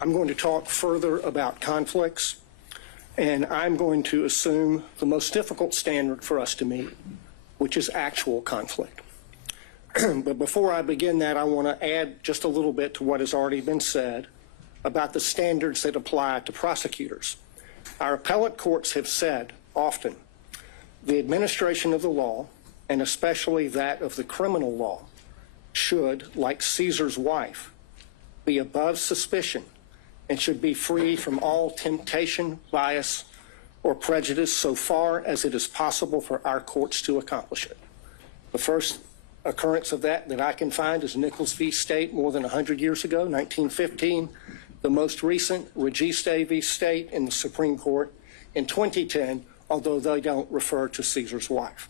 I'm going to talk further about conflicts, and I'm going to assume the most difficult standard for us to meet, which is actual conflict. But before I begin that, I want to add just a little bit to what has already been said about the standards that apply to prosecutors. Our appellate courts have said often the administration of the law, and especially that of the criminal law, should, like Caesar's wife, be above suspicion and should be free from all temptation, bias, or prejudice so far as it is possible for our courts to accomplish it. The first occurrence of that I can find is Nichols v. State more than 100 years ago, 1915. The most recent, Registe v. State in the Supreme Court in 2010, although they don't refer to Caesar's wife.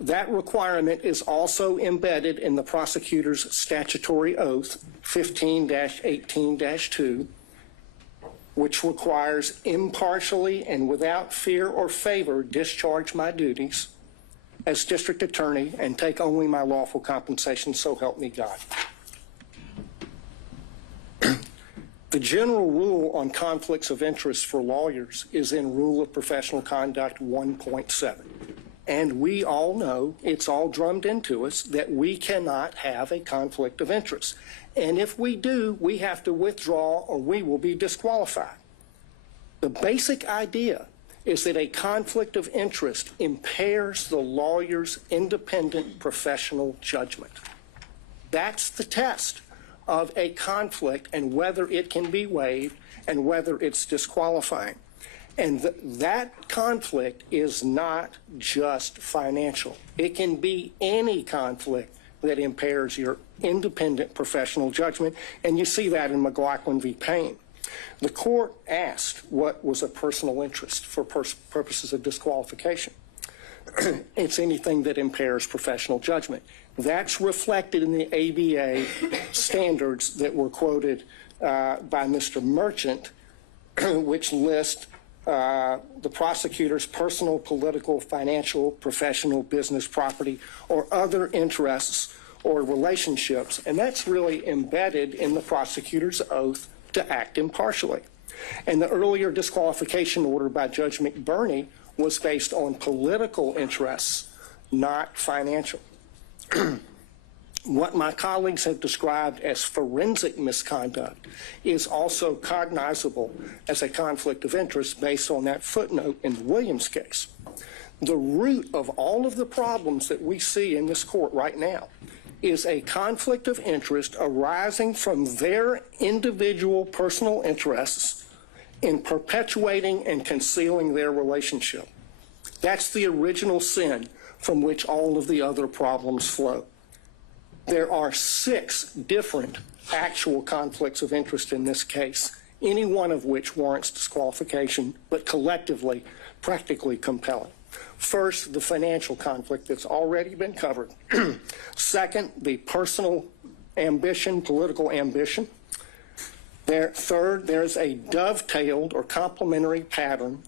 That requirement is also embedded in the prosecutor's statutory oath, 15-18-2, which requires impartially and without fear or favor discharge my duties as district attorney and take only my lawful compensation, so help me God. The general rule on conflicts of interest for lawyers is in Rule of Professional Conduct 1.7. And we all know, it's all drummed into us, that we cannot have a conflict of interest. And if we do, we have to withdraw or we will be disqualified. The basic idea is that a conflict of interest impairs the lawyer's independent professional judgment. That's the test of a conflict and whether it can be waived and whether it's disqualifying. And that conflict is not just financial. It can be any conflict that impairs your independent professional judgment, and you see that in McLaughlin v. Payne. The court asked what was a personal interest for purposes of disqualification. It's anything that impairs professional judgment. That's reflected in the ABA standards that were quoted by Mr. Merchant, which list the prosecutor's personal, political, financial, professional, business, property, or other interests or relationships. And that's really embedded in the prosecutor's oath to act impartially. And the earlier disqualification order by Judge McBurney was based on political interests, not financial. What my colleagues have described as forensic misconduct is also cognizable as a conflict of interest based on that footnote in the Williams case. The root of all of the problems that we see in this court right now is a conflict of interest arising from their individual personal interests in perpetuating and concealing their relationship. That's the original sin from which all of the other problems flow. There are 6 different actual conflicts of interest in this case, any one of which warrants disqualification, but collectively, practically compelling. First, the financial conflict that's already been covered. Second, the personal ambition, political ambition. Third, there's a dovetailed or complementary pattern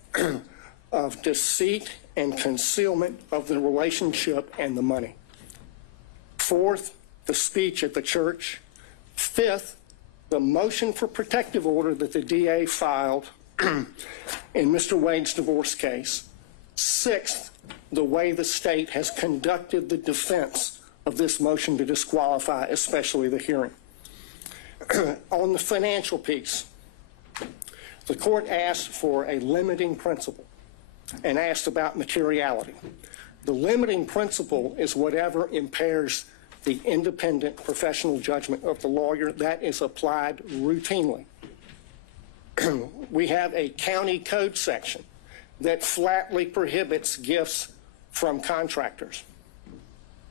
of deceit and concealment of the relationship and the money. Fourth, the speech at the church. Fifth, the motion for protective order that the DA filed in Mr. Wade's divorce case. Sixth, the way the state has conducted the defense of this motion to disqualify, especially the hearing. On the financial piece, the court asked for a limiting principle and asked about materiality. The limiting principle is whatever impairs the independent professional judgment of the lawyer. That is applied routinely. We have a county code section that flatly prohibits gifts from contractors,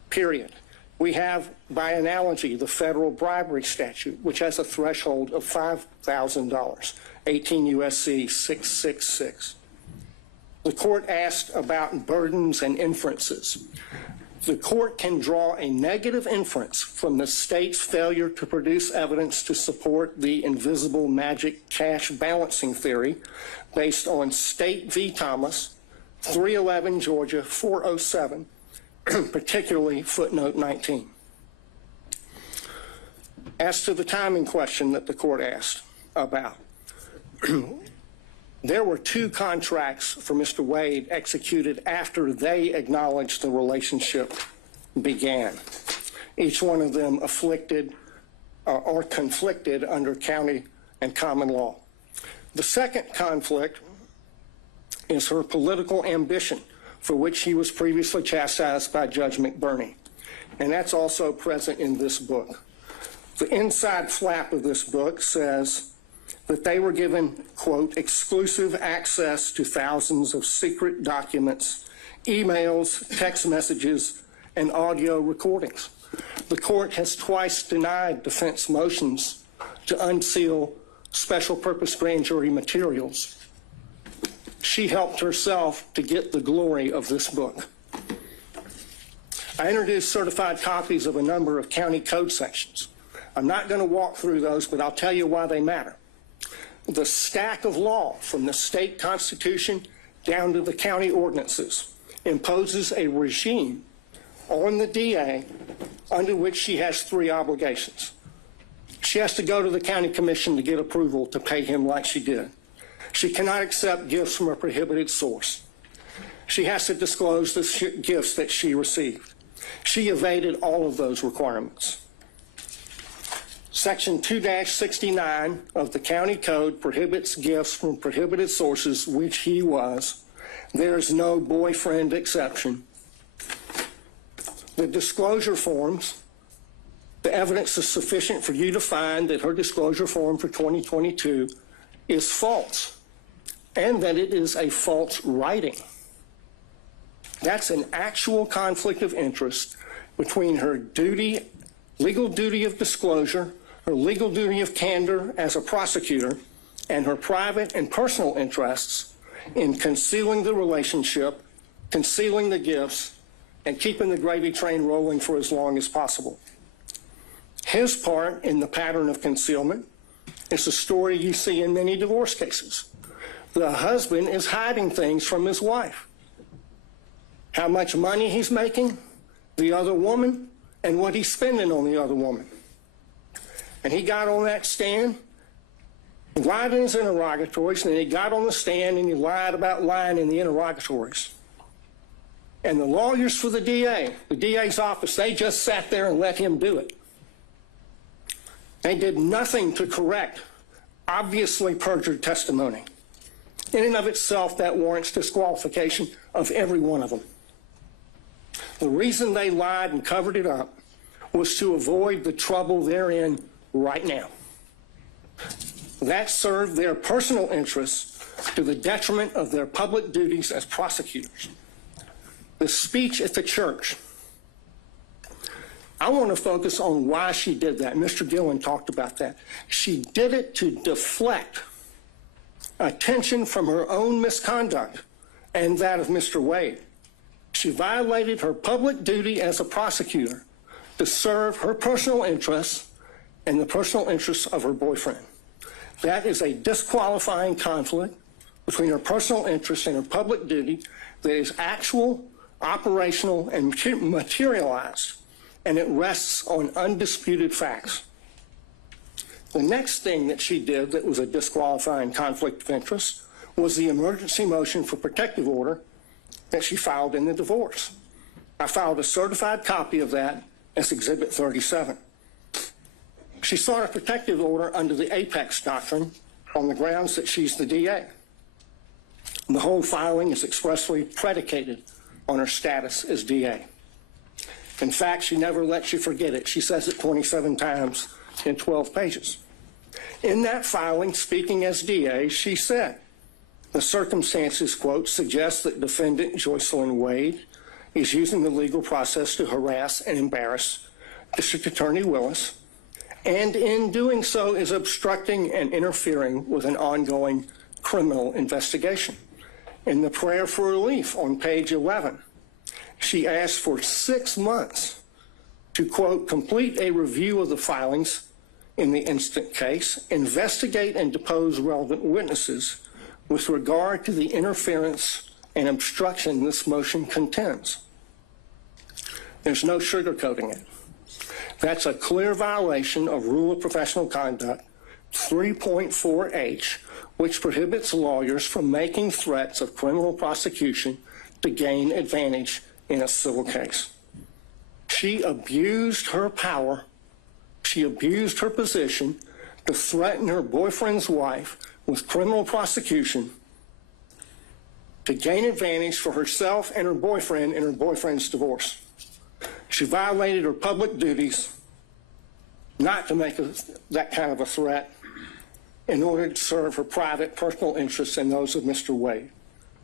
period. We have, by analogy, the federal bribery statute, which has a threshold of $5,000, 18 U.S.C. 666. The court asked about burdens and inferences. The court can draw a negative inference from the state's failure to produce evidence to support the invisible magic cash balancing theory based on State v. Thomas, 311 Georgia 407, particularly footnote 19. As to the timing question that the court asked, about. There were 2 contracts for Mr. Wade executed after they acknowledged the relationship began. Each one of them afflicted or conflicted under county and common law. The second conflict is her political ambition, for which she was previously chastised by Judge McBurney. And that's also present in this book. The inside flap of this book says that they were given, quote, exclusive access to thousands of secret documents, emails, text messages, and audio recordings. The court has twice denied defense motions to unseal special purpose grand jury materials. She helped herself to get the glory of this book. I introduced certified copies of a number of county code sections. I'm not going to walk through those, but I'll tell you why they matter. The stack of law from the state constitution down to the county ordinances imposes a regime on the DA under which she has 3 obligations. She has to go to the county commission to get approval to pay him like she did. She cannot accept gifts from a prohibited source. She has to disclose the gifts that she received. She evaded all of those requirements. Section 2-69 of the county code prohibits gifts from prohibited sources, which he was. There's no boyfriend exception. The disclosure forms, the evidence is sufficient for you to find that her disclosure form for 2022 is false, and that it is a false writing. That's an actual conflict of interest between her duty, legal duty of disclosure, her legal duty of candor as a prosecutor, and her private and personal interests in concealing the relationship, concealing the gifts, and keeping the gravy train rolling for as long as possible. His part in the pattern of concealment is a story you see in many divorce cases. The husband is hiding things from his wife. How much money he's making, the other woman, and what he's spending on the other woman. And he got on that stand, he lied in his interrogatories, and then he got on the stand and he lied about lying in the interrogatories. And the lawyers for the DA's office, they just sat there and let him do it. They did nothing to correct obviously perjured testimony. In and of itself, that warrants disqualification of every one of them. The reason they lied and covered it up was to avoid the trouble they're in right now. That served their personal interests to the detriment of their public duties as prosecutors. The speech at the church, I want to focus on why she did that. Mr. Gillen talked about that. She did it to deflect attention from her own misconduct and that of Mr. Wade. She violated her public duty as a prosecutor to serve her personal interests and the personal interests of her boyfriend. That is a disqualifying conflict between her personal interests and her public duty that is actual, operational, and materialized, and it rests on undisputed facts. The next thing that she did that was a disqualifying conflict of interest was the emergency motion for protective order that she filed in the divorce. I filed a certified copy of that as Exhibit 37. She sought a protective order under the Apex Doctrine on the grounds that she's the DA. The whole filing is expressly predicated on her status as DA. In fact, she never lets you forget it. She says it 27 times in 12 pages. In that filing, speaking as DA, she said, the circumstances, quote, suggest that defendant Joycelyn Wade is using the legal process to harass and embarrass District Attorney Willis, and in doing so is obstructing and interfering with an ongoing criminal investigation. In the prayer for relief on page 11, she asked for 6 months to, quote, complete a review of the filings in the instant case, investigate and depose relevant witnesses with regard to the interference and obstruction this motion contends. There's no sugarcoating it. That's a clear violation of rule of professional conduct 3.4H, which prohibits lawyers from making threats of criminal prosecution to gain advantage in a civil case. She abused her power, she abused her position to threaten her boyfriend's wife with criminal prosecution to gain advantage for herself and her boyfriend in her boyfriend's divorce. She violated her public duties not to make that kind of a threat in order to serve her private personal interests and those of Mr. Wade.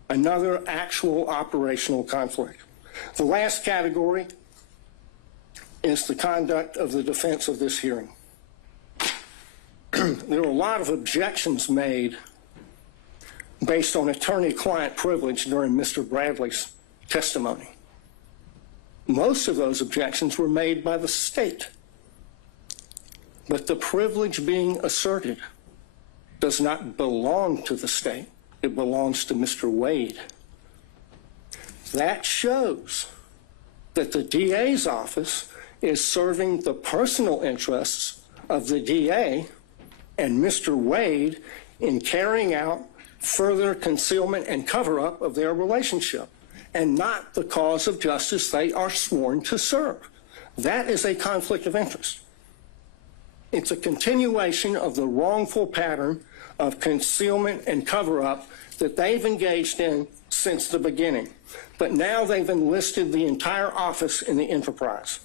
Another actual operational conflict. The last category is the conduct of the defense of this hearing. There were a lot of objections made based on attorney-client privilege during Mr. Bradley's testimony. Most of those objections were made by the state, but the privilege being asserted does not belong to the state. It belongs to Mr. Wade. That shows that the DA's office is serving the personal interests of the DA and Mr. Wade in carrying out further concealment and cover-up of their relationship, and not the cause of justice they are sworn to serve. That is a conflict of interest. It's a continuation of the wrongful pattern of concealment and cover-up that they've engaged in since the beginning. But now they've enlisted the entire office in the enterprise.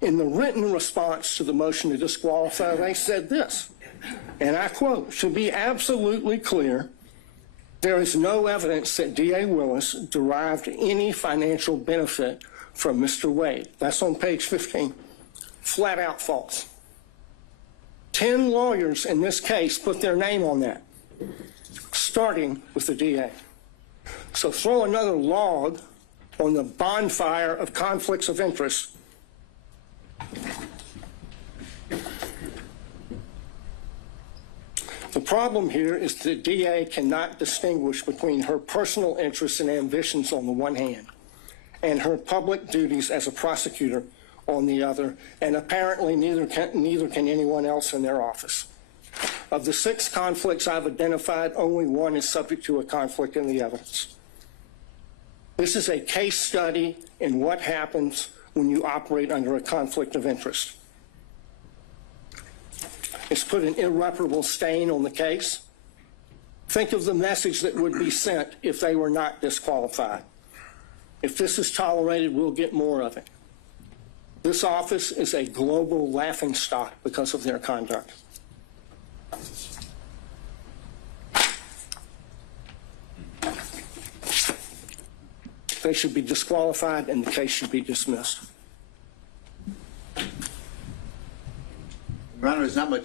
In the written response to the motion to disqualify, they said this, and I quote, "To be absolutely clear, there is no evidence that DA Willis derived any financial benefit from Mr. Wade." That's on page 15. Flat out false. 10 lawyers in this case put their name on that, starting with the DA. So throw another log on the bonfire of conflicts of interest. The problem here is the DA cannot distinguish between her personal interests and ambitions on the one hand and her public duties as a prosecutor on the other, and apparently neither can anyone else in their office. Of the 6 conflicts I've identified, only one is subject to a conflict in the evidence. This is a case study in what happens when you operate under a conflict of interest. It's put an irreparable stain on the case. Think of the message that would be sent if they were not disqualified. If this is tolerated, we'll get more of it. This office is a global laughingstock because of their conduct. They should be disqualified and the case should be dismissed. Your Honor, there's not much